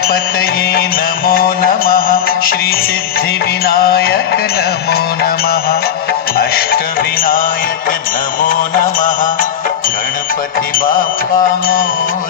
गणपतये नमो नमः श्रीसिद्धिविनायक नमो नमः अष्टविनायक नमो नमः गणपति बाप्पा मोरया।